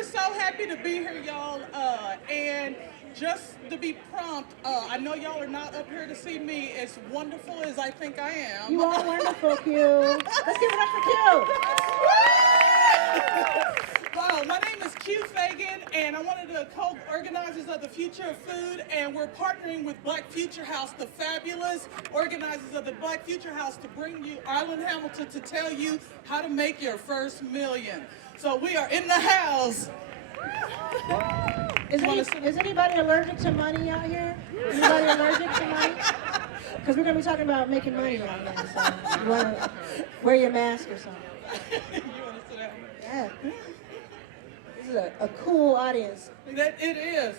we're so happy to be here, y'all. And just to be prompt, I know y'all are not up here to see me as wonderful as I think I am. You are wonderful, Q. Let's give it up for Q. My name is Q Fagan, and I'm one of the co-organizers of the Future of Food, and we're partnering with Black Future House, the fabulous organizers of the Black Future House, to bring you Arlan Hamilton to tell you how to make your first million. So we are in the house. Is anybody allergic to money out here? Anybody allergic to money? Because we're going to be talking about making money out here, so you want to wear your mask or something. You want to sit down? Yeah. This is a cool audience. That it is.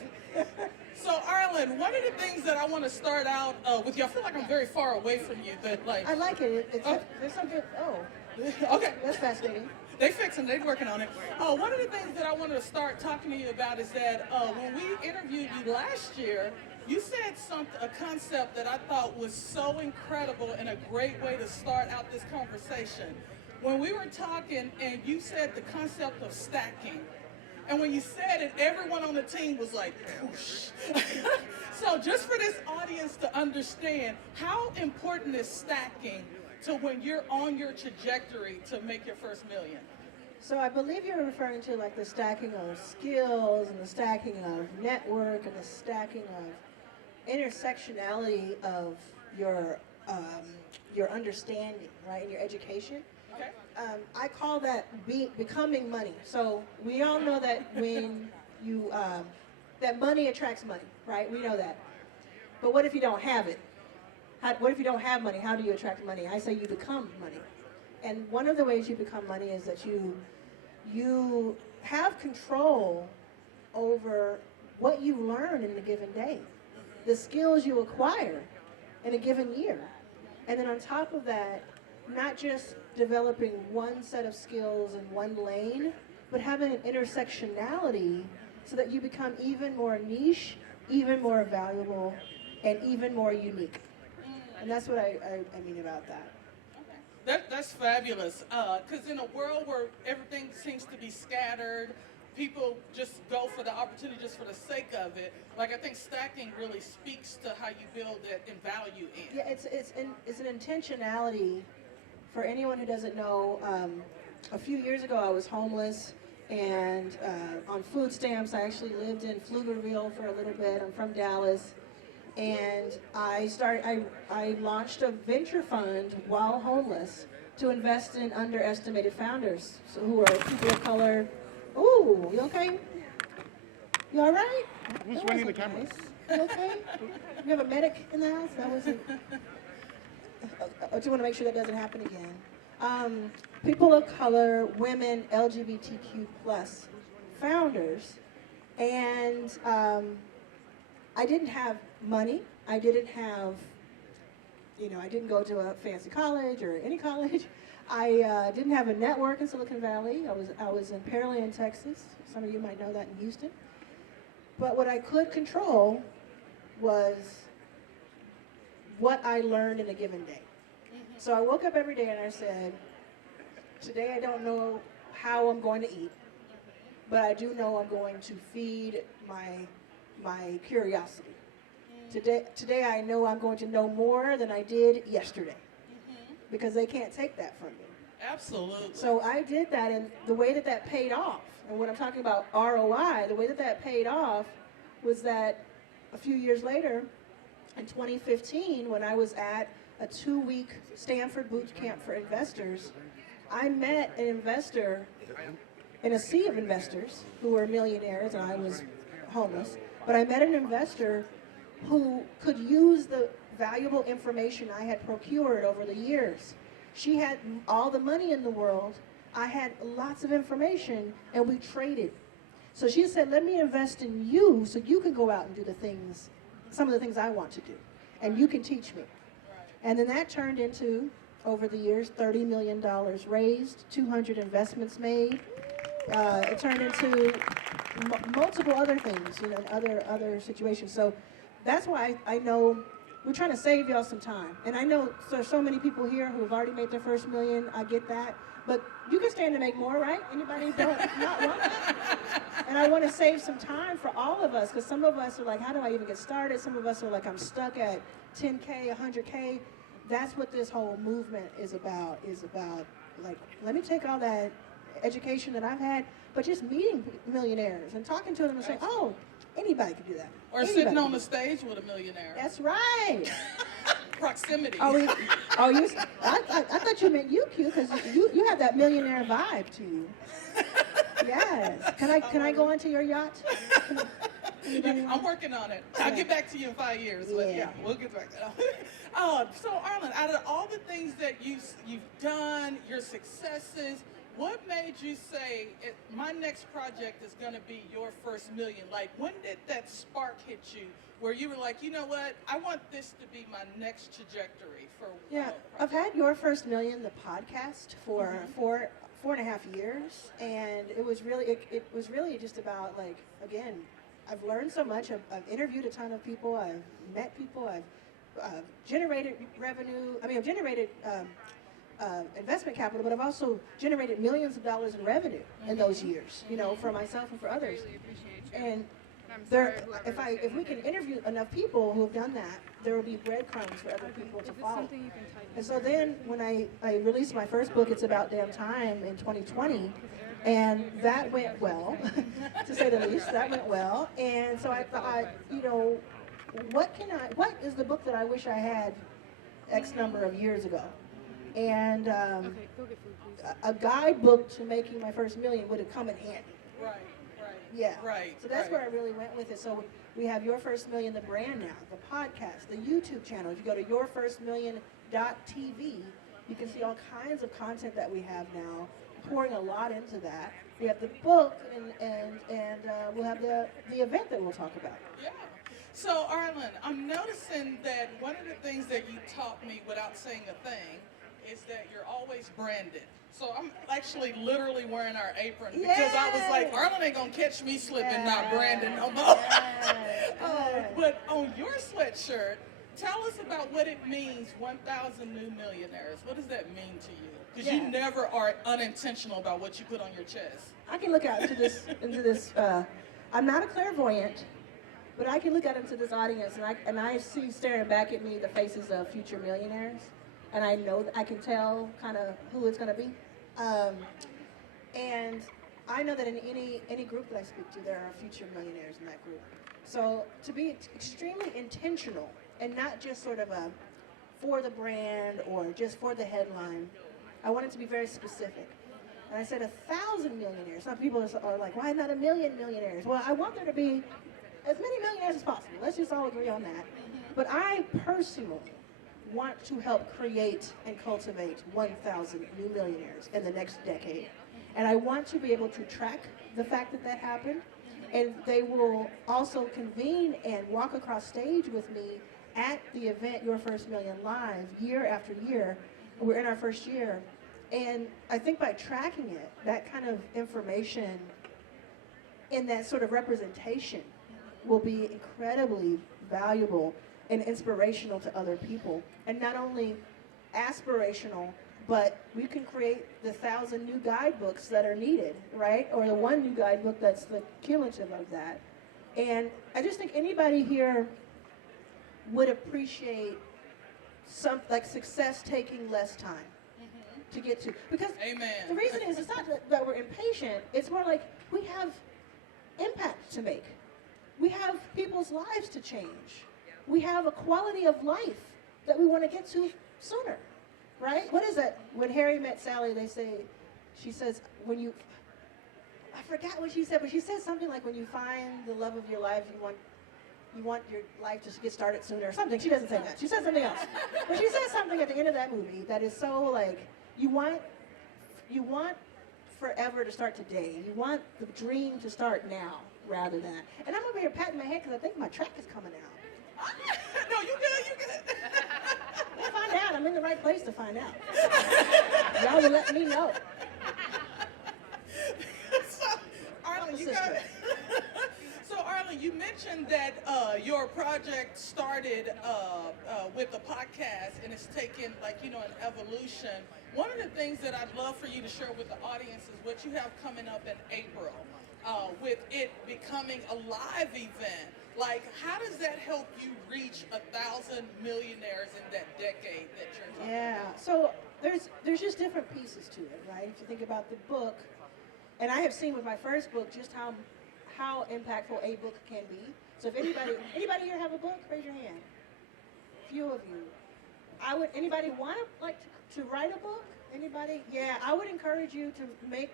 So, Arlan, one of the things that I want to start out with you, I feel like I'm very far away from you, but like... I like it. There's some good... Oh. Okay. That's fascinating. They're working on it. One of the things that I wanted to start talking to you about is that when we interviewed you last year, you said a concept that I thought was so incredible and a great way to start out this conversation. When we were talking, and you said the concept of stacking. And when you said it, everyone on the team was like, whoosh. So just for this audience to understand, how important is stacking to when you're on your trajectory to make your first million? So I believe you're referring to like the stacking of skills and the stacking of network and the stacking of intersectionality of your understanding, right, and your education. Okay. I call that becoming money. So we all know that when you, that money attracts money, right? We know that. But what if you don't have it? What if you don't have money? How do you attract money? I say you become money. And one of the ways you become money is that you have control over what you learn in a given day, the skills you acquire in a given year. And then on top of that, not just developing one set of skills in one lane, but having an intersectionality so that you become even more niche, even more valuable, and even more unique. And that's what I mean about that. Okay. That's fabulous. Because in a world where everything seems to be scattered, people just go for the opportunity just for the sake of it. Like, I think stacking really speaks to how you build that and value in. Yeah, it's an intentionality. For anyone who doesn't know, a few years ago I was homeless and on food stamps. I actually lived in Pflugerville for a little bit. I'm from Dallas. And I launched a venture fund while homeless to invest in underestimated founders, so who are people of color. Ooh, you okay? You all right? Who's running the camera? Nice. You okay? You have a medic in the house? That wasn't... I just want to make sure that doesn't happen again. People of color, women, LGBTQ plus founders, and I didn't have money. I didn't have, I didn't go to a fancy college or any college. I didn't have a network in Silicon Valley. I was in Pearland, Texas. Some of you might know that in Houston. But what I could control was what I learned in a given day. So I woke up every day and I said, today I don't know how I'm going to eat, but I do know I'm going to feed my curiosity. Today I know I'm going to know more than I did yesterday, because they can't take that from me. Absolutely. So I did that, and the way that paid off, and when I'm talking about ROI, the way that paid off was that a few years later, in 2015, when I was at a 2-week Stanford boot camp for investors, I met an investor in a sea of investors who were millionaires, and I was homeless. But I met an investor who could use the valuable information I had procured over the years. She had all the money in the world. I had lots of information, and we traded. So she said, let me invest in you so you can go out and do some of the things I want to do, and you can teach me. And then that turned into, over the years, $30 million raised, 200 investments made. It turned into multiple other things, other situations. So that's why I know we're trying to save y'all some time. And I know there's so many people here who have already made their first million. I get that. But you can stand to make more, right? Anybody not want that? want to save some time for all of us, because some of us are like, how do I even get started? Some of us are like, I'm stuck at 10K, 100K. That's what this whole movement is about, like, let me take all that education that I've had, but just meeting millionaires and talking to them and saying, oh, anybody can do that. Or sitting on the stage with a millionaire. That's right. Proximity. I thought you meant you, Q, because you have that millionaire vibe to you. Yes. Can I go onto your yacht? I'm working on it. I'll get back to you in 5 years. But yeah, we'll get back to that. So Arlan, out of all the things that you've done, your successes, what made you say, my next project is going to be your first million? Like, when did that spark hit you where you were like, you know what, I want this to be my next trajectory for I've had Your First Million, the podcast, for 4.5 years, and it was really just about, like, again, I've learned so much. I've interviewed a ton of people. I've met people. I've generated revenue. I've generated investment capital, but I've also generated millions of dollars in revenue in those years, for myself and for others. And if we can interview enough people who have done that, there will be breadcrumbs for other people to follow. And so then when I released my first book, It's About Damn Time, in 2020, and that went well, to say the least. That went well. And so I thought, what is the book that I wish I had X number of years ago? And a guidebook to making my first million would have come in handy. Right. Yeah. Right. So that's where I really went with it. So we have Your First Million, the brand now, the podcast, the YouTube channel. If you go to yourfirstmillion.tv, you can see all kinds of content that we have now, pouring a lot into that. We have the book, and we'll have the event that we'll talk about. Yeah. So Arlan, I'm noticing that one of the things that you taught me without saying a thing is that you're always branded. So I'm actually literally wearing our apron because I was like, Arlan ain't gonna catch me slipping not branded no more. But on your sweatshirt, tell us about what it means, 1,000 new millionaires. What does that mean to you? Because you never are unintentional about what you put on your chest. I can look out into this. I'm not a clairvoyant, but I can look out into this audience, and I see staring back at me the faces of future millionaires, and I know that I can tell kind of who it's going to be. And I know that in any group that I speak to, there are future millionaires in that group. So to be extremely intentional and not just sort of for the brand or just for the headline, I want it to be very specific. And I said 1,000 millionaires. Some people are like, why not 1,000,000 millionaires? Well, I want there to be as many millionaires as possible. Let's just all agree on that. But I personally want to help create and cultivate 1,000 new millionaires in the next decade. And I want to be able to track the fact that happened. And they will also convene and walk across stage with me at the event Your First Million Live year after year. We're in our first year. And I think by tracking it, that kind of information and that sort of representation will be incredibly valuable and inspirational to other people. And not only aspirational, but we can create the 1,000 new guidebooks that are needed, right? Or the one new guidebook that's the cumulative of that. And I just think anybody here would appreciate success taking less time to get to. Because the reason is, it's not that we're impatient, it's more like we have impact to make. We have people's lives to change. We have a quality of life that we want to get to sooner, right? What is that? When Harry met Sally, she says, I forgot what she said, but she said something like, when you find the love of your life, you want your life to get started sooner or something. She doesn't say that. She said something else. But she says something at the end of that movie that is so like, you want forever to start today. You want the dream to start now rather than. And I'm over here patting my head because I think my track is coming out. No, you good. We'll find out. I'm in the right place to find out. Y'all will let me know. So, Arlan, you mentioned that your project started with the podcast, and it's taken an evolution. One of the things that I'd love for you to share with the audience is what you have coming up in April with it becoming a live event. Like, how does that help you reach 1,000 millionaires in that decade that you're talking about? So there's just different pieces to it, right? If you think about the book, and I have seen with my first book just how impactful a book can be. So if anybody here have a book, raise your hand. Few of you. Anybody want to write a book? Anybody? Yeah, I would encourage you to make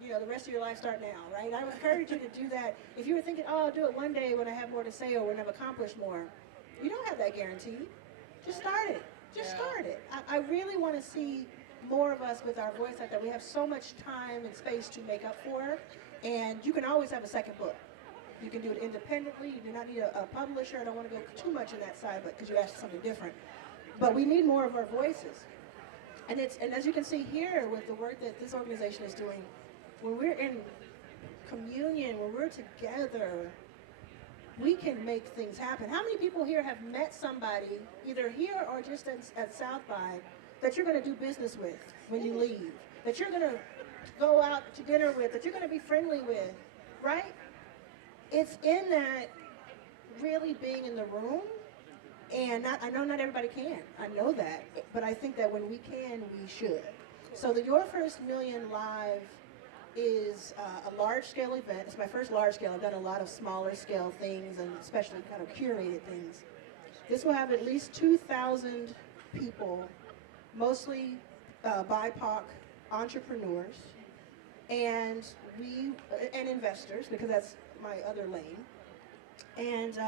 the rest of your life start now, right? I would encourage you to do that. If you were thinking, oh, I'll do it one day when I have more to say or when I've accomplished more, you don't have that guarantee. Just start it. Start it. I really want to see more of us with our voice like that. We have so much time and space to make up for, and you can always have a second book. You can do it independently. You do not need a publisher. I don't want to go too much in that side, but because you asked something different. But we need more of our voices. And as you can see here with the work that this organization is doing, when we're in communion, when we're together, we can make things happen. How many people here have met somebody, either here or just at South by, that you're going to do business with when you leave, that you're going to go out to dinner with, that you're going to be friendly with, right? It's in that really being in the room, and I know not everybody can. I know that, but I think that when we can, we should. So the Your First Million Live is a large-scale event. It's my first large-scale. I've done a lot of smaller-scale things and especially kind of curated things. This will have at least 2,000 people, mostly BIPOC entrepreneurs, and investors, because that's my other lane. And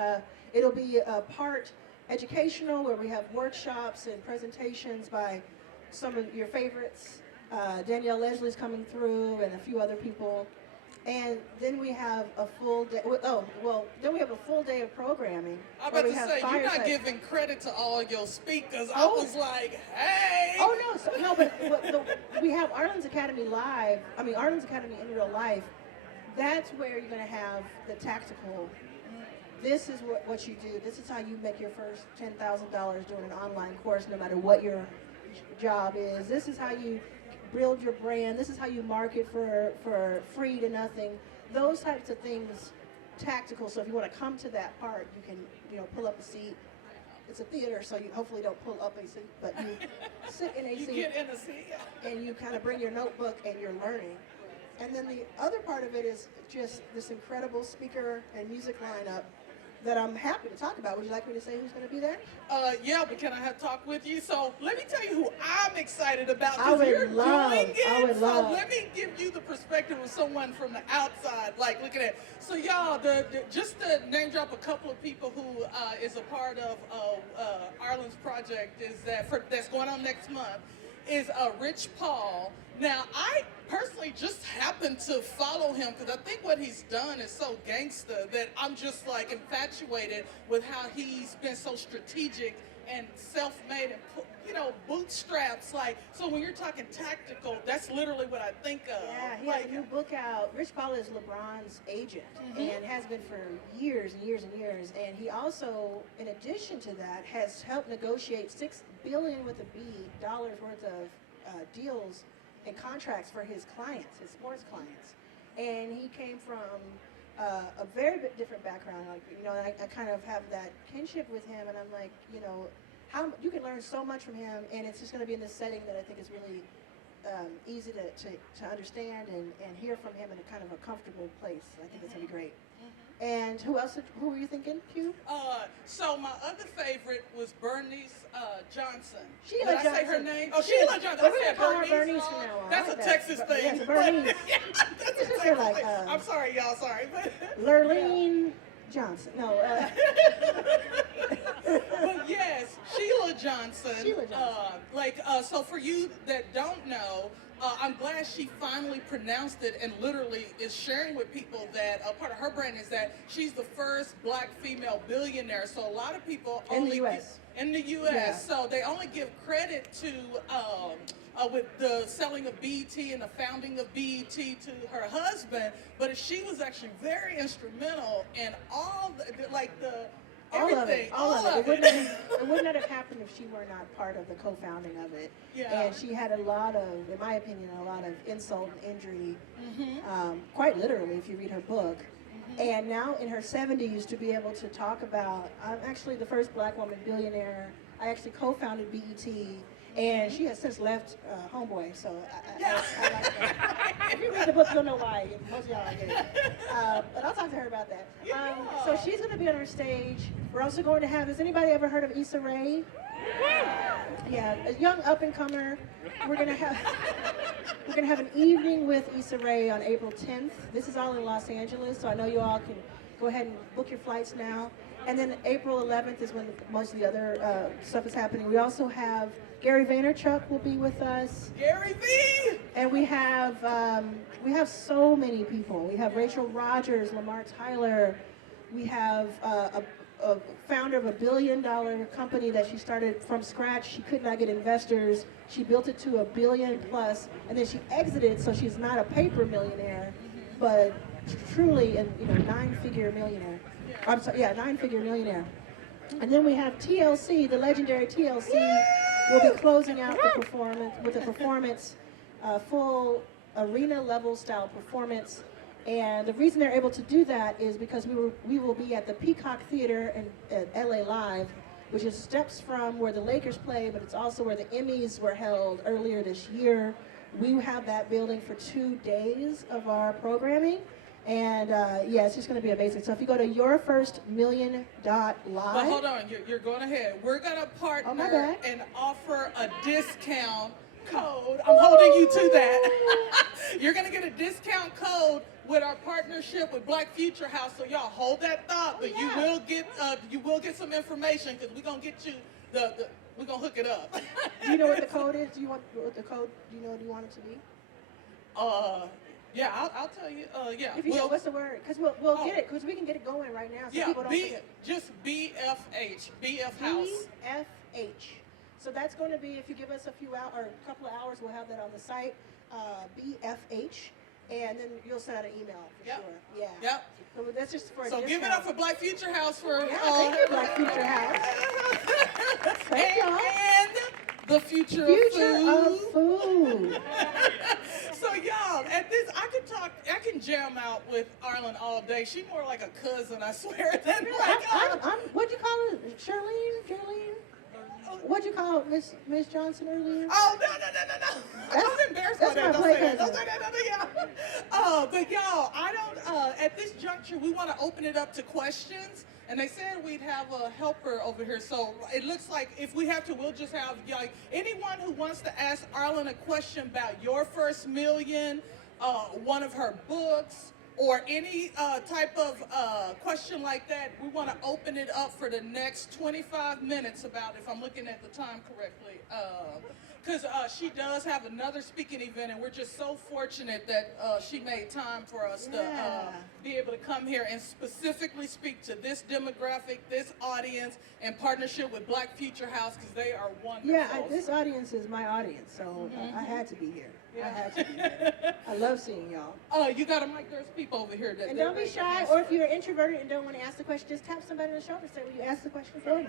it'll be a part educational, where we have workshops and presentations by some of your favorites. Danielle Leslie's coming through, and a few other people. And then we have a full day. Then we have a full day of programming. I'm about to say, you're not giving credit to all your speakers. I was like, hey. Oh no, but we have Arlan's Academy Live. I mean, Arlan's Academy in real life. That's where you're going to have the tactical. This is what you do. This is how you make your first $10,000 doing an online course, no matter what your job is. This is how you build your brand. This is how you market for free to nothing. Those types of things, tactical. So if you want to come to that part, you can pull up a seat. It's a theater, so you hopefully don't pull up a seat, but you sit in a seat. You get in a seat, and you kind of bring your notebook and you're learning. And then the other part of it is just this incredible speaker and music lineup that I'm happy to talk about. Would you like me to say who's going to be there? Yeah, but can I have talk with you? So let me tell you who I'm excited about. I would love. So let me give you the perspective of someone from the outside, like look at it. So y'all, just to name drop a couple of people who is a part of Arlan's project that's going on next month is Rich Paul. Now, I personally just happen to follow him because I think what he's done is so gangster that I'm just like infatuated with how he's been so strategic and self-made and bootstraps. Like, so when you're talking tactical, that's literally what I think of. Yeah, he has a new book out. Rich Paul is LeBron's agent and has been for years and years and years. And he also, in addition to that, has helped negotiate $6 billion with a B dollars worth of deals and contracts for his clients, his sports clients. And he came from a very different background. Like, I kind of have that kinship with him, and I'm like, how you can learn so much from him, and it's just going to be in this setting that I think is really easy to understand and hear from him in a kind of a comfortable place. I think it's going to be great. And who were you thinking, Q? So my other favorite was Bernice Johnson. Sheila Did I say her name? Oh, Sheila Johnson. We're going to call her Bernice from now on. That's a Texas thing. Yes, Bernice. That's a Texas thing. I'm sorry, y'all. Sorry. Lurleen Johnson. No. But yes, Sheila Johnson. Sheila Johnson. So for you that don't know, I'm glad she finally pronounced it and literally is sharing with people that a part of her brand is that she's the first black female billionaire. So a lot of people in the U.S. Yeah. So they only give credit to with the selling of BET and the founding of BET to her husband, but she was actually very instrumental in all everything, all of it. It would not have happened if she were not part of the co-founding of it. Yeah. And she had a lot of, in my opinion, a lot of insult and injury, quite literally, if you read her book. And now in her 70s, to be able to talk about, I'm actually the first black woman billionaire. I actually co-founded BET, and she has since left Homeboy, so I like that. If you read the book, you'll know why. Most of y'all get it. But I'll talk to her about that. So she's going to be on our stage. We're also going to have, has anybody ever heard of Issa Rae? Yeah, a young up-and-comer. We're going to have an evening with Issa Rae on April 10th. This is all in Los Angeles, so I know you all can go ahead and book your flights now. And then April 11th is when most of the other stuff is happening. We also have Gary Vaynerchuk will be with us. Gary V! And we have so many people. We have Rachel Rogers, Lamar Tyler. We have a founder of $1 billion company that she started from scratch. She could not get investors. She built it to $1 billion plus, and then she exited, so she's not a paper millionaire, but truly a nine-figure millionaire. I'm sorry, yeah, nine-figure millionaire. And then we have TLC, the legendary TLC, will be closing out the performance with a performance, full arena-level style performance. And the reason they're able to do that is because we will be at the Peacock Theater at LA Live, which is steps from where the Lakers play, but it's also where the Emmys were held earlier this year. We have that building for 2 days of our programming. And yeah, it's just going to be amazing. So if you go to yourfirstmillion.live. But hold on, you're going ahead. We're going to partner and offer a discount code. I'm holding you to that. You're going to get a discount code with our partnership with Black Future House. So y'all hold that thought, but you will get some information because we're going to get you we're going to hook it up. Do you know what the code is? Do you want what the code? Do you know what you want it to be? Yeah, I'll tell you. Yeah. If you know, what's the word? Because we'll get it, because we can get it going right now. So people don't forget. Just BFH, BF House. BFH. So that's going to be, if you give us a few hours or a couple of hours, we'll have that on the site. BFH, and then you'll send out an email for sure. Yeah. Yep. So that's just for. So give it up for Black Future House for. Thank you, Black Future House. Thank y'all. And the future of food. So y'all, at this, I can jam out with Arlan all day. She's more like a cousin, I swear. Than what'd you call it? Charlene? What'd you call Miss Johnson earlier? Oh, no. I'm embarrassed by that. Don't say that. Don't say that. But y'all, at this juncture, we want to open it up to questions. And they said we'd have a helper over here. So it looks like if we have to, we'll just have anyone who wants to ask Arlan a question about Your First Million, one of her books, or any type of question like that, we want to open it up for the next 25 minutes about, if I'm looking at the time correctly. Because she does have another speaking event, and we're just so fortunate that she made time for us to be able to come here and specifically speak to this demographic, this audience, in partnership with Black Future House, because they are wonderful. Yeah, this audience is my audience, so I had to be here. Yeah. I had to be here. I love seeing y'all. You got a mic. There's people over here. And don't be shy, or if you're introverted and don't want to ask the question, just tap somebody on the shoulder and say, will you ask the question for me?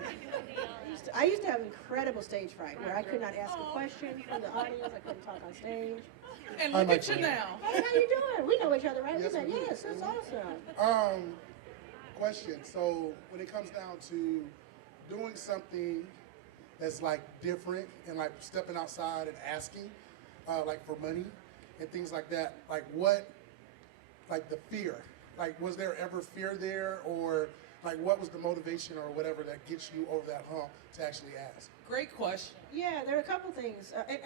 I used to have incredible stage fright where I could not ask a question from the audience. I couldn't talk on stage. And look at you now. Hey, how you doing? We know each other, right? Yes, yes, that's awesome. Question. So when it comes down to doing something that's like different and like stepping outside and asking, like for money and things like that, like the fear, like was there ever fear there, or like what was the motivation or whatever that gets you over that hump to actually ask? Great question. Yeah, there are a couple things. And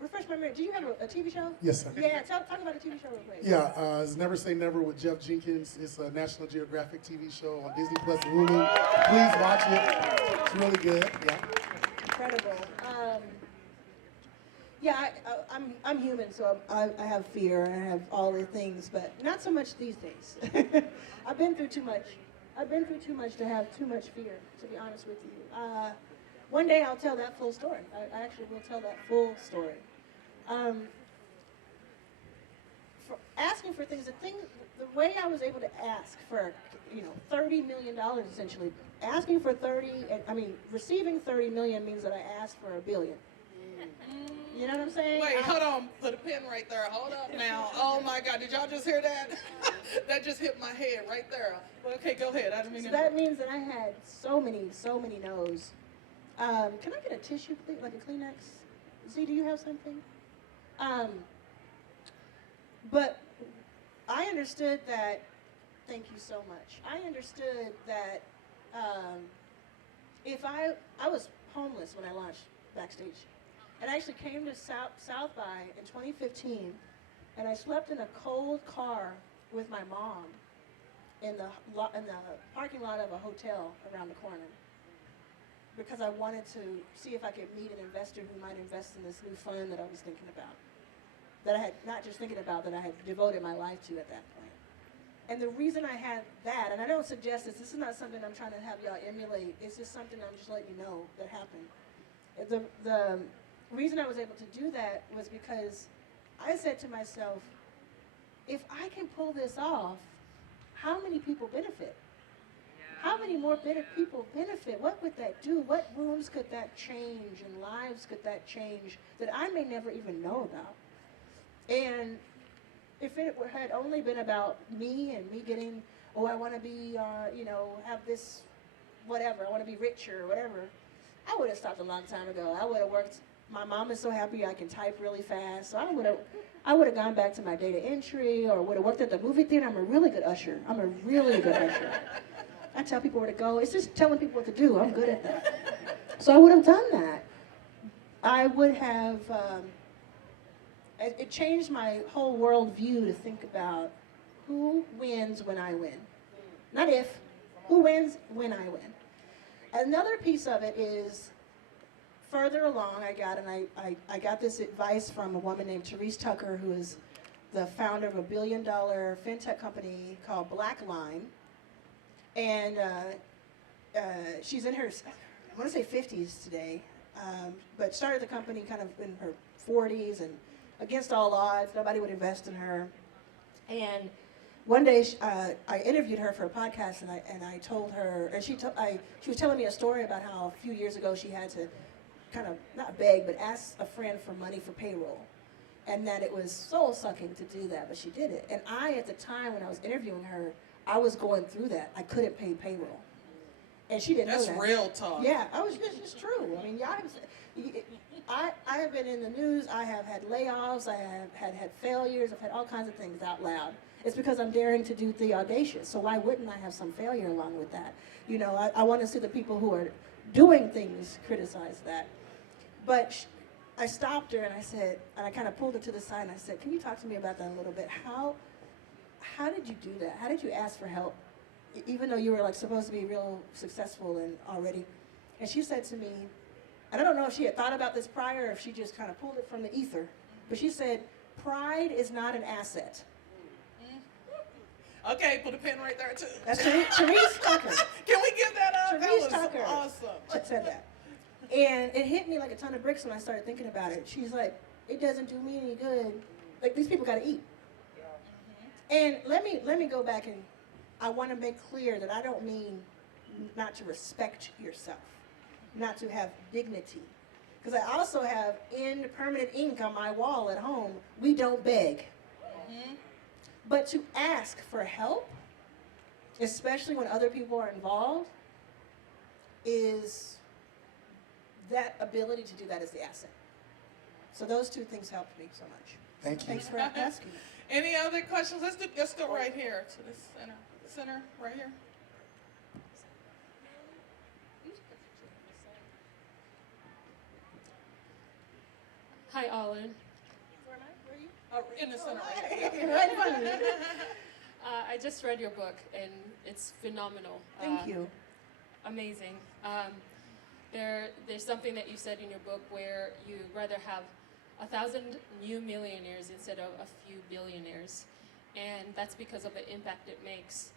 refresh my memory. Do you have a TV show? Yes, sir. Yeah, talk about the TV show real quick. Yeah, it's Never Say Never with Jeff Jenkins. It's a National Geographic TV show on Disney Plus and Hulu. Please watch it. It's really good. Yeah. Incredible. Yeah, I'm human, so I have fear and I have all the things, but not so much these days. I've been through too much. I've been through too much to have too much fear, to be honest with you. One day I'll tell that full story. I actually will tell that full story. For asking for things, the way I was able to ask for, $30 million essentially asking for 30, receiving 30 million means that I asked for $1 billion. You know what I'm saying? Wait, hold on. Put a pin right there. Hold up now. Oh my God, did y'all just hear that? That just hit my head right there. Well, okay, go ahead. I didn't mean So to. that means that I had so many no's. Can I get a tissue, please, like a Kleenex? Z, do you have something? But I understood that, thank you so much. I understood that if I was homeless when I launched Backstage. And I actually came to South by in 2015, and I slept in a cold car with my mom in the parking lot of a hotel around the corner, because I wanted to see if I could meet an investor who might invest in this new fund that I was thinking about, that I had not just thinking about, that I had devoted my life to at that point. And the reason I had that, and I don't suggest this is not something I'm trying to have y'all emulate, it's just something I'm just letting you know that happened. The reason I was able to do that was because I said to myself, if I can pull this off, how many people benefit? How many more people benefit? What would that do? What rooms could that change and lives could that change that I may never even know about? And if it had only been about me and me getting, oh, I want to be, have this, whatever, I want to be richer or whatever, I would have stopped a long time ago. I would have worked. My mom is so happy I can type really fast, so I would have gone back to my data entry, or would have worked at the movie theater. I'm a really good usher. I tell people where to go. It's just telling people what to do. I'm good at that. So I would have done that. I would have, it changed my whole world view to think about who wins when I win. Not if, who wins when I win. Another piece of it is, further along, I got this advice from a woman named Therese Tucker, who is the founder of a $1 billion fintech company called Blackline. And she's in her, I want to say 50s today, but started the company kind of in her 40s, and against all odds, nobody would invest in her. And one day, I interviewed her for a podcast, and I told her, and she was telling me a story about how a few years ago she had to kind of, not beg, but ask a friend for money for payroll, and that it was soul-sucking to do that, but she did it. And at the time when I was interviewing her, I was going through that. I couldn't pay payroll, and she didn't know that. That's real talk. Yeah, it's true. I mean, I have been in the news. I have had layoffs. I have had failures. I've had all kinds of things out loud. It's because I'm daring to do the audacious. So why wouldn't I have some failure along with that? I want to see the people who are doing things criticize that. But I stopped her and I said, and I kind of pulled her to the side and I said, can you talk to me about that a little bit? How did you do that? How did you ask for help, even though you were supposed to be real successful and already? And she said to me, and I don't know if she had thought about this prior or if she just kind of pulled it from the ether, but she said, pride is not an asset. Okay, put a pin right there too. That's Therese Tucker. Can we give that up? Therese That was Tucker awesome. said that. And it hit me like a ton of bricks when I started thinking about it. She's like, it doesn't do me any good. Like, these people got to eat. And let me go back, and I want to make clear that I don't mean not to respect yourself, not to have dignity. Because I also have in permanent ink on my wall at home, we don't beg. But to ask for help, especially when other people are involved, is that ability to do that is the asset. So those two things helped me so much. Thank you. Thanks for asking. Any other questions? Let's go right here to the center right here. Hi, Arlan. Where am I? Where are you? Oh, in the center right here. Right in front of me. I just read your book, and it's phenomenal. Thank you. Amazing. There's something that you said in your book where you'd rather have 1,000 new millionaires instead of a few billionaires, and that's because of the impact it makes.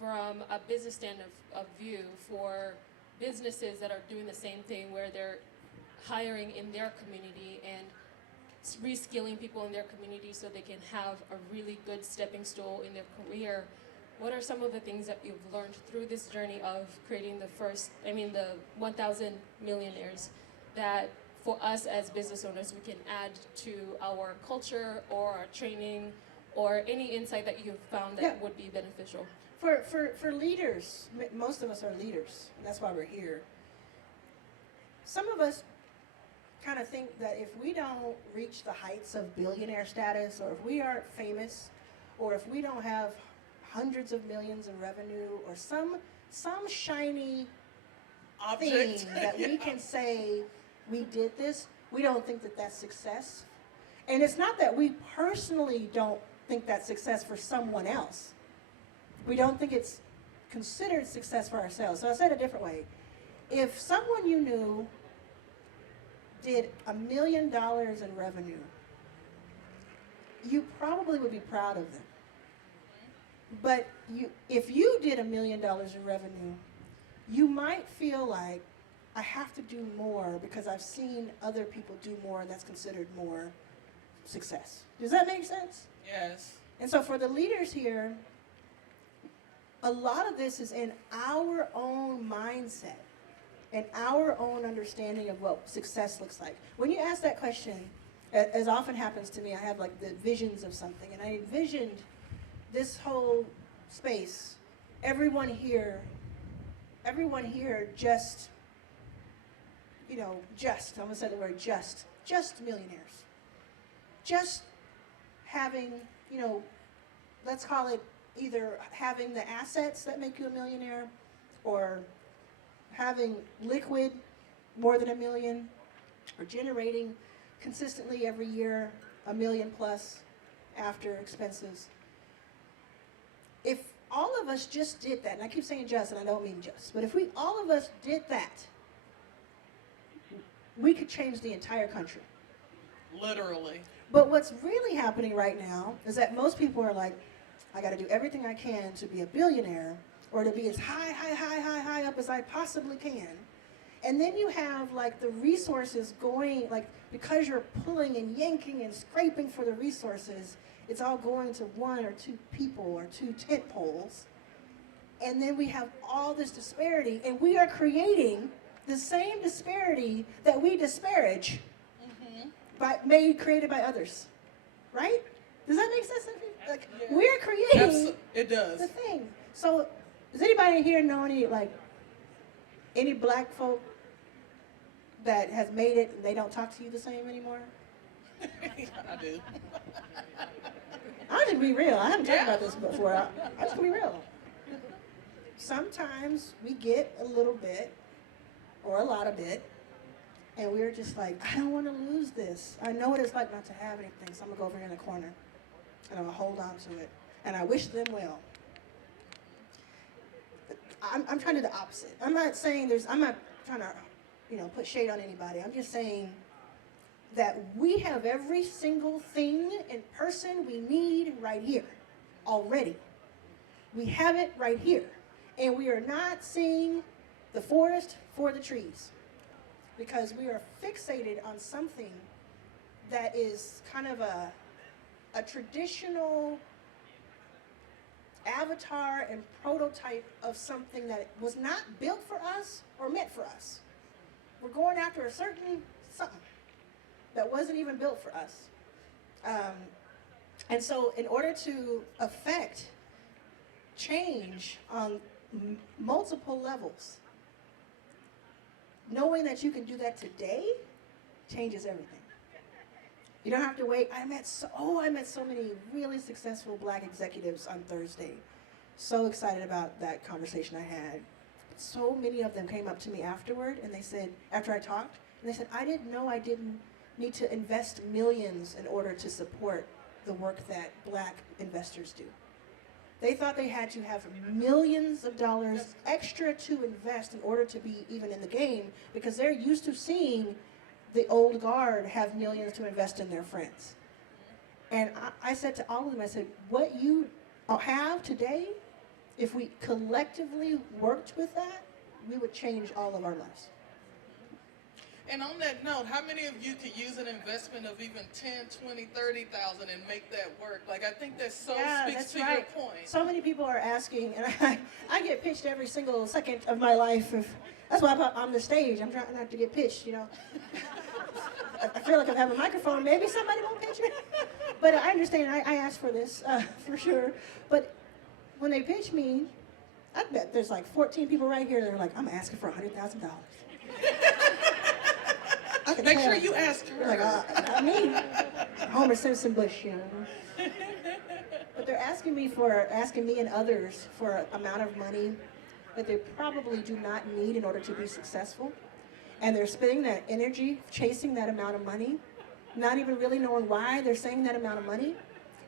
From a business stand of view, for businesses that are doing the same thing, where they're hiring in their community and reskilling people in their community so they can have a really good stepping stool in their career, what are some of the things that you've learned through this journey of creating the 1,000 millionaires that for us as business owners we can add to our culture or our training or any insight that you've found that would be beneficial? For leaders, most of us are leaders. And that's why we're here. Some of us kind of think that if we don't reach the heights of billionaire status, or if we aren't famous, or if we don't have hundreds of millions in revenue, or some shiny Object. thing that we can say we did this, we don't think that that's success. And it's not that we personally don't think that's success for someone else. We don't think it's considered success for ourselves. So I said it a different way. If someone you knew did $1 million in revenue, you probably would be proud of them. But if you did $1 million in revenue, you might feel like, I have to do more because I've seen other people do more and that's considered more success. Does that make sense? Yes. And so for the leaders here, a lot of this is in our own mindset and our own understanding of what success looks like. When you ask that question, as often happens to me, I have like the visions of something, and I envisioned this whole space, everyone here just, I'm gonna say the word just millionaires. Just having, let's call it either having the assets that make you a millionaire, or having liquid more than $1 million, or generating consistently every year $1 million plus after expenses. If all of us just did that, and I keep saying just, and I don't mean just, but if all of us did that, we could change the entire country. Literally. But what's really happening right now is that most people are like, I got to do everything I can to be a billionaire, or to be as high up as I possibly can. And then you have like the resources going, like because you're pulling and yanking and scraping for the resources, it's all going to one or two people or two tent poles. And then we have all this disparity, and we are creating the same disparity that we disparage created by others, right? Does that make sense? Like, Yeah. we're creating It does. the thing. So does anybody here know any black folk that has made it and they don't talk to you the same anymore? I do. I'm just gonna be real. I haven't talked about this before. I'm just gonna be real. Sometimes we get a little bit or a lot of it, and we're just like, I don't want to lose this. I know what it's like not to have anything, so I'm gonna go over here in the corner and I'm gonna hold on to it. And I wish them well. I'm trying to do the opposite. I'm not trying to, put shade on anybody. I'm just saying that we have every single thing and person we need right here already. We have it right here. And we are not seeing the forest for the trees, because we are fixated on something that is kind of a traditional avatar and prototype of something that was not built for us or meant for us. We're going after a certain something that wasn't even built for us. And so in order to affect change on multiple levels, knowing that you can do that today changes everything. You don't have to wait. I met so many really successful black executives on Thursday. So excited about that conversation I had. So many of them came up to me afterward, and they said, after I talked, and they said, I didn't know I didn't need to invest millions in order to support the work that black investors do. They thought they had to have millions of dollars extra to invest in order to be even in the game, because they're used to seeing the old guard have millions to invest in their friends. And I said to all of them, I said, what you have today, if we collectively worked with that, we would change all of our lives. And on that note, how many of you could use an investment of even 10, 20, 30,000 and make that work? Like, I think that so speaks that's to right. your point. So many people are asking, and I get pitched every single second of my life. That's why I'm on the stage. I'm trying not to get pitched, you know. I feel like I have a microphone. Maybe somebody won't pitch me. But I understand. I asked for this, for sure. But when they pitch me, I bet there's like 14 people right here that are like, I'm asking for $100,000. Make sure you ask her. Like, not me. Homer Simpson Bush, you know. But they're asking me and others for an amount of money that they probably do not need in order to be successful. And they're spending that energy chasing that amount of money, not even really knowing why they're saying that amount of money.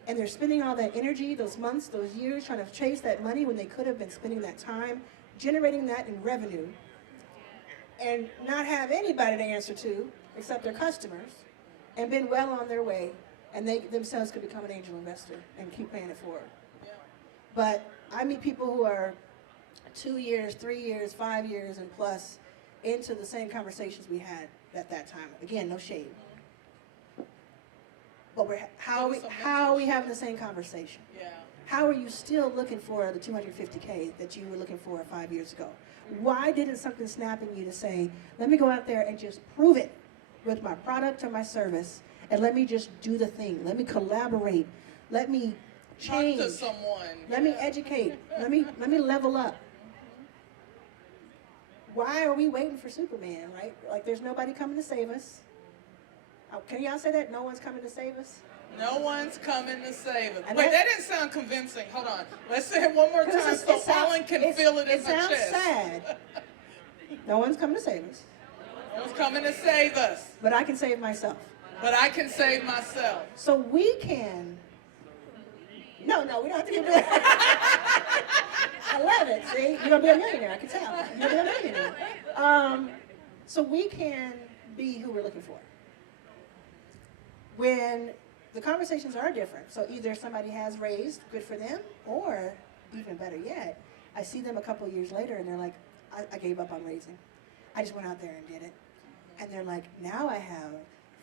And they're spending all that energy, those months, those years, trying to chase that money when they could have been spending that time generating that in revenue and not have anybody to answer to except their customers, and been well on their way, and they themselves could become an angel investor and keep paying it forward. Yeah. But I meet people who are 2 years, 3 years, 5 years, and plus into the same conversations we had at that time. Again, no shade. But how are we having the same conversation? Yeah. How are you still looking for the $250K that you were looking for 5 years ago? Why didn't something snap in you to say, let me go out there and just prove it with my product or my service, and let me just do the thing. Let me collaborate. Let me change. Talk to someone. Let me educate. Let me level up. Why are we waiting for Superman, right? Like, there's nobody coming to save us. Oh, can y'all say that? No one's coming to save us? No one's coming to save us. And Wait, that didn't sound convincing. Hold on. Let's say it one more time so Arlan can feel it in my chest. It sounds sad. No one's coming to save us. No one's coming to save us. But I can save myself. But I can save myself. So we can... No, we don't have to get that. I love it. See, you're going to be a millionaire. I can tell. You're going to be a millionaire. So we can be who we're looking for. When the conversations are different, so either somebody has raised, good for them, or even better yet, I see them a couple of years later and they're like, I gave up on raising. I just went out there and did it. And they're like, now I have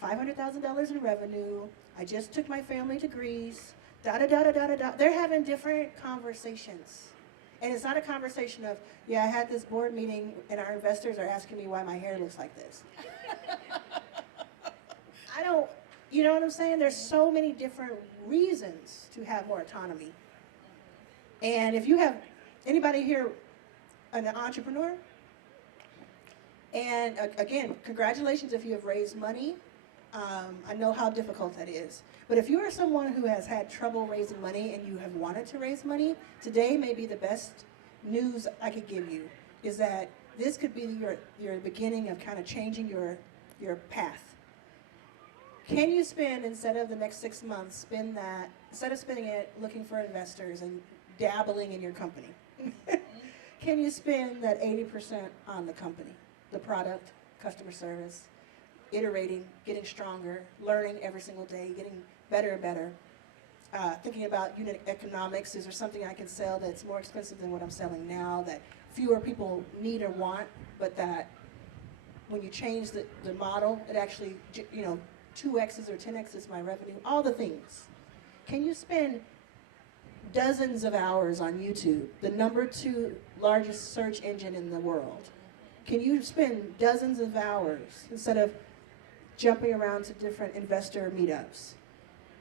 $500,000 in revenue. I just took my family to Greece. Da-da-da-da-da-da-da. They're having different conversations. And it's not a conversation of, yeah, I had this board meeting and our investors are asking me why my hair looks like this. You know what I'm saying? There's so many different reasons to have more autonomy. And if you have anybody here, an entrepreneur, and again, congratulations if you have raised money. I know how difficult that is. But if you are someone who has had trouble raising money and you have wanted to raise money, today may be the best news I could give you, is that this could be your beginning of kind of changing your path. Can you spend, instead of the next 6 months, instead of spending it looking for investors and dabbling in your company, can you spend that 80% on the company, the product, customer service, iterating, getting stronger, learning every single day, getting better and better, thinking about unit economics, is there something I can sell that's more expensive than what I'm selling now, that fewer people need or want, but that when you change the model, it actually, 2X's or 10X's my revenue, all the things. Can you spend dozens of hours on YouTube, the #2 largest search engine in the world? Can you spend dozens of hours instead of jumping around to different investor meetups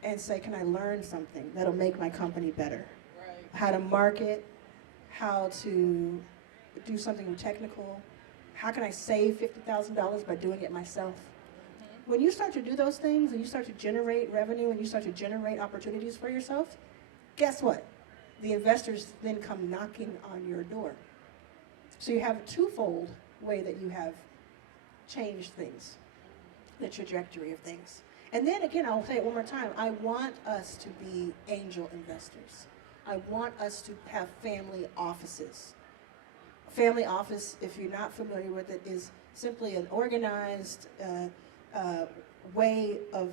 and say, can I learn something that'll make my company better? Right. How to market, how to do something technical, how can I save $50,000 by doing it myself? When you start to do those things and you start to generate revenue and you start to generate opportunities for yourself, guess what? The investors then come knocking on your door. So you have a twofold way that you have changed things, the trajectory of things. And then again, I'll say it one more time, I want us to be angel investors. I want us to have family offices. A family office, if you're not familiar with it, is simply an organized way of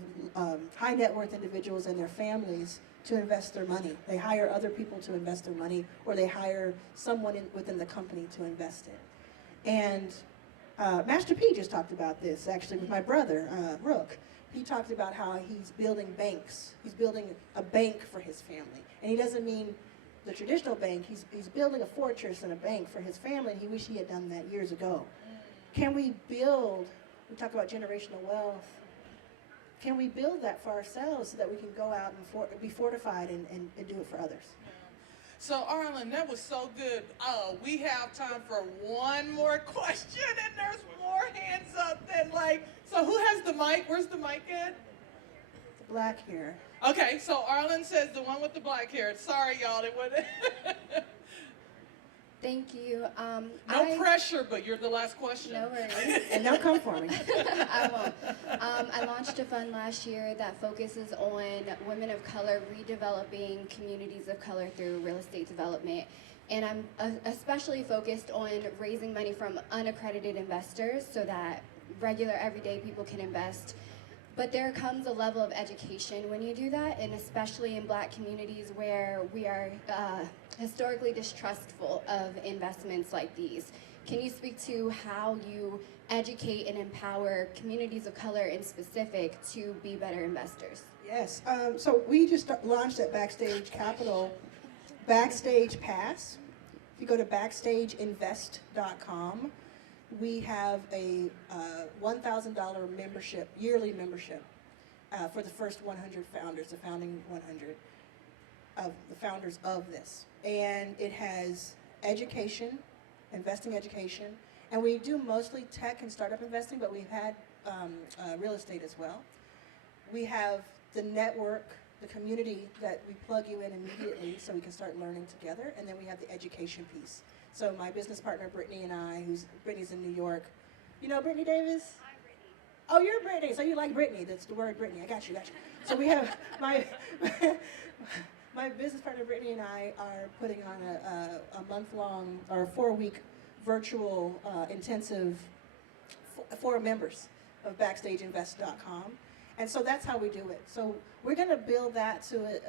high net worth individuals and their families to invest their money. They hire other people to invest their money, or they hire someone within the company to invest it. And Master P just talked about this, actually, with my brother, Rook. He talked about how he's building banks. He's building a bank for his family. And he doesn't mean the traditional bank. He's building a fortress and a bank for his family, and he wished he had done that years ago. Can we build, we talk about generational wealth, can we build that for ourselves so that we can go out and be fortified and do it for others? So, Arlan, that was so good. We have time for one more question, and there's more hands up than so who has the mic? Where's the mic at? The black hair. Okay, so Arlan says the one with the black hair. Sorry, y'all, it wasn't. Thank you. No pressure, but you're the last question. No worries. And don't come for me. I won't. I launched a fund last year that focuses on women of color redeveloping communities of color through real estate development. And I'm especially focused on raising money from unaccredited investors so that regular, everyday people can invest. But there comes a level of education when you do that, and especially in Black communities where we are historically distrustful of investments like these. Can you speak to how you educate and empower communities of color in specific to be better investors? Yes. So we just launched at Backstage Capital, Backstage Pass. If you go to backstageinvest.com, we have a $1,000 membership, yearly membership, for the first 100 founders, the founding 100 of the founders of this. And it has education, investing education, and we do mostly tech and startup investing, but we've had real estate as well. We have the network, the community that we plug you in immediately so we can start learning together, and then we have the education piece. So my business partner, Brittany, and I, Brittany's in New York. You know Brittany Davis? Hi, Brittany. Oh, you're Brittany, so you like Brittany. That's the word Brittany. I got you. So we have my business partner, Brittany, and I are putting on a month-long or 4-week virtual intensive for members of BackstageInvest.com. And so that's how we do it. So we're going to build that to,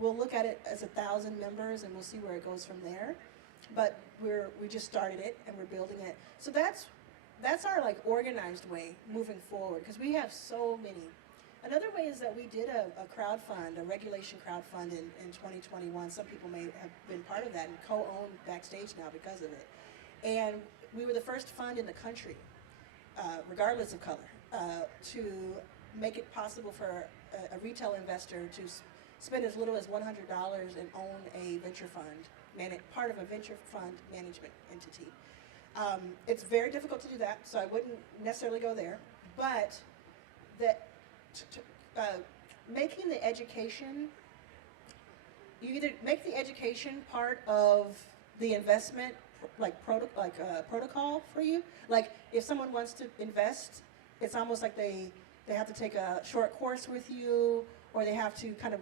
we'll look at it as 1,000 members and we'll see where it goes from there. But we just started it and we're building it. So that's our organized way moving forward, because we have so many. Another way is that we did a crowd fund, a regulation crowd fund in 2021. Some people may have been part of that and co-own Backstage now because of it. And we were the first fund in the country, regardless of color, to make it possible for a retail investor to spend as little as $100 and own a venture fund, part of a venture fund management entity. It's very difficult to do that, so I wouldn't necessarily go there. But making the education, you either make the education part of the investment protocol for you. Like if someone wants to invest, it's almost like they have to take a short course with you, or they have to kind of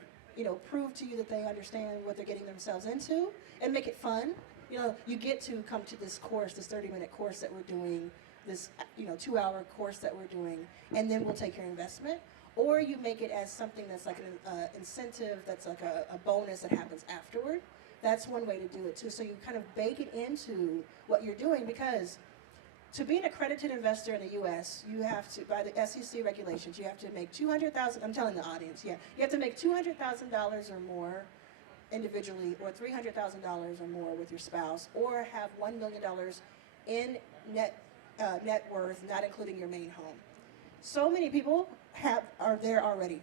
prove to you that they understand what they're getting themselves into, and make it fun. You get to come to this course, this 30-minute course that we're doing, this 2-hour course that we're doing, and then we'll take your investment. Or you make it as something that's like an incentive, that's like a bonus that happens afterward. That's one way to do it too. So you kind of bake it into what you're doing, because to be an accredited investor in the U.S., you have to, by the SEC regulations, you have to make $200,000. I'm telling the audience, you have to make $200,000 or more individually, or $300,000 or more with your spouse, or have $1 million in net worth, not including your main home. So many people are there already.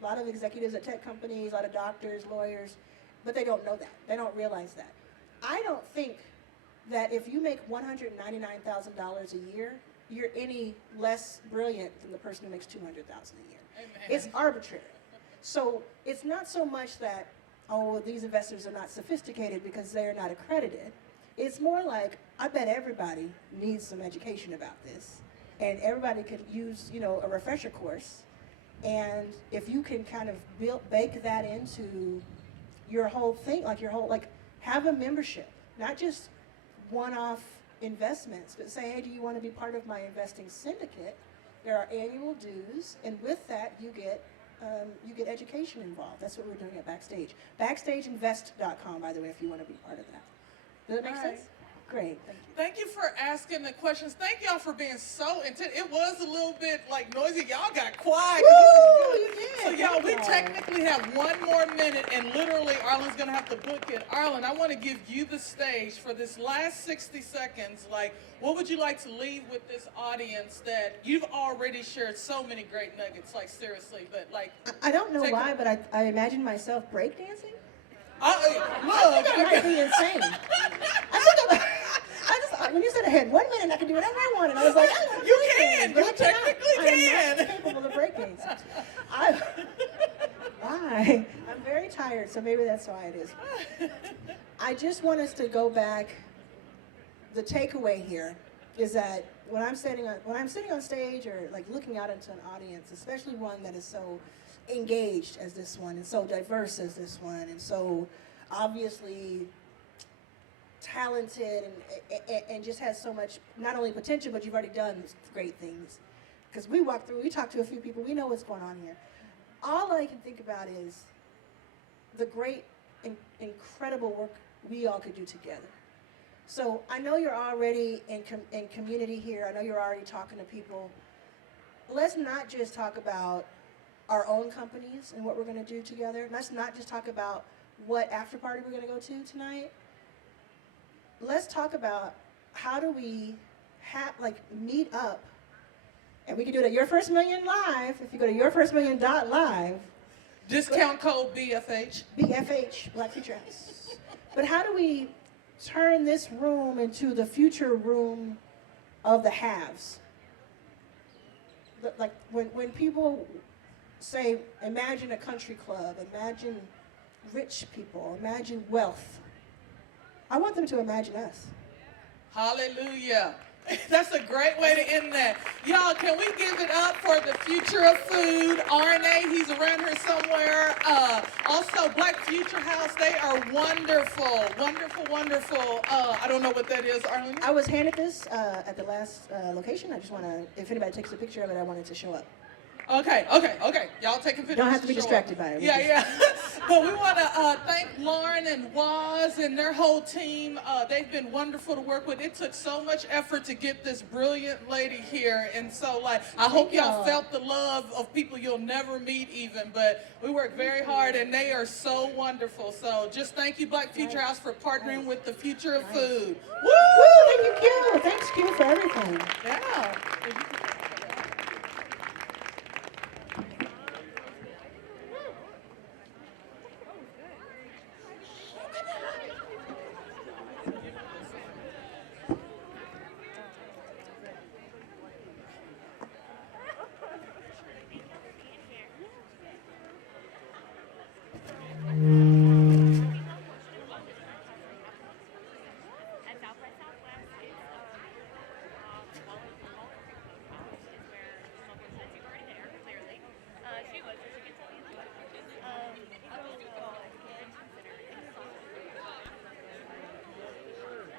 A lot of executives at tech companies, a lot of doctors, lawyers, but they don't know that. They don't realize that. I don't think that if you make $199,000 a year, you're any less brilliant than the person who makes $200,000 a year. Amen. It's arbitrary. So it's not so much that, these investors are not sophisticated because they're not accredited. It's more like, I bet everybody needs some education about this. And everybody could use, a refresher course. And if you can kind of bake that into your whole thing, have a membership, not just one-off investments, but say, hey, do you want to be part of my investing syndicate? There are annual dues, and with that, you get education involved. That's what we're doing at Backstage. BackstageInvest.com, by the way, if you want to be part of that. Does that make sense? Great. Thank you. Thank you for asking the questions. Thank y'all for being so intense. It was a little bit like noisy. Y'all got quiet. 'Cause Woo, this is you good. did. So y'all, we Thank y'all. technically have one more minute, and literally Arlen's gonna have to book it. Arlen, I want to give you the stage for this last 60 seconds. Like, what would you like to leave with this audience that you've already shared so many great nuggets? Like seriously, but like, I don't know take why, but I imagine myself breakdancing. look, That might be insane. When you said I had 1 minute, I could do whatever I wanted. I was like, I You can. You technically I am not capable of breakdancing. Why? I'm very tired, so maybe that's why it is. I just want us to go back. The takeaway here is that when I'm sitting on stage or like looking out into an audience, especially one that is so engaged as this one and so diverse as this one and so obviously talented and just has so much not only potential, but you've already done great things. Because we talked to a few people, we know what's going on here. All I can think about is the great, incredible work we all could do together. So I know you're already in community here. I know you're already talking to people. Let's not just talk about our own companies and what we're going to do together. Let's not just talk about what after party we're going to go to tonight. Let's talk about how do we meet up, and we can do it at Your First Million Live. If you go to yourfirstmillion.live, discount code BFH. BFH, Black Future House. But how do we turn this room into the future room of the haves? Like when people say, imagine a country club, imagine rich people, imagine wealth. I want them to imagine us. Hallelujah. That's a great way to end that. Y'all, can we give it up for the future of food? RNA, he's around here somewhere. Also, Black Future House, they are wonderful. Wonderful, wonderful. I don't know what that is, Arlen. I was handed this at the last location. I just want to, if anybody takes a picture of it, I want it to show up. Okay. Y'all taking pictures. Don't have to be show distracted up. by it. Yeah. But we want to thank Lauren and Waz and their whole team. They've been wonderful to work with. It took so much effort to get this brilliant lady here. And so, I hope y'all felt the love of people you'll never meet even. But we work very hard, and they are so wonderful. So just thank you, Black Future House, for partnering with the future of food. Woo! Thank you, Q. Thanks, Q, for everything. Yeah.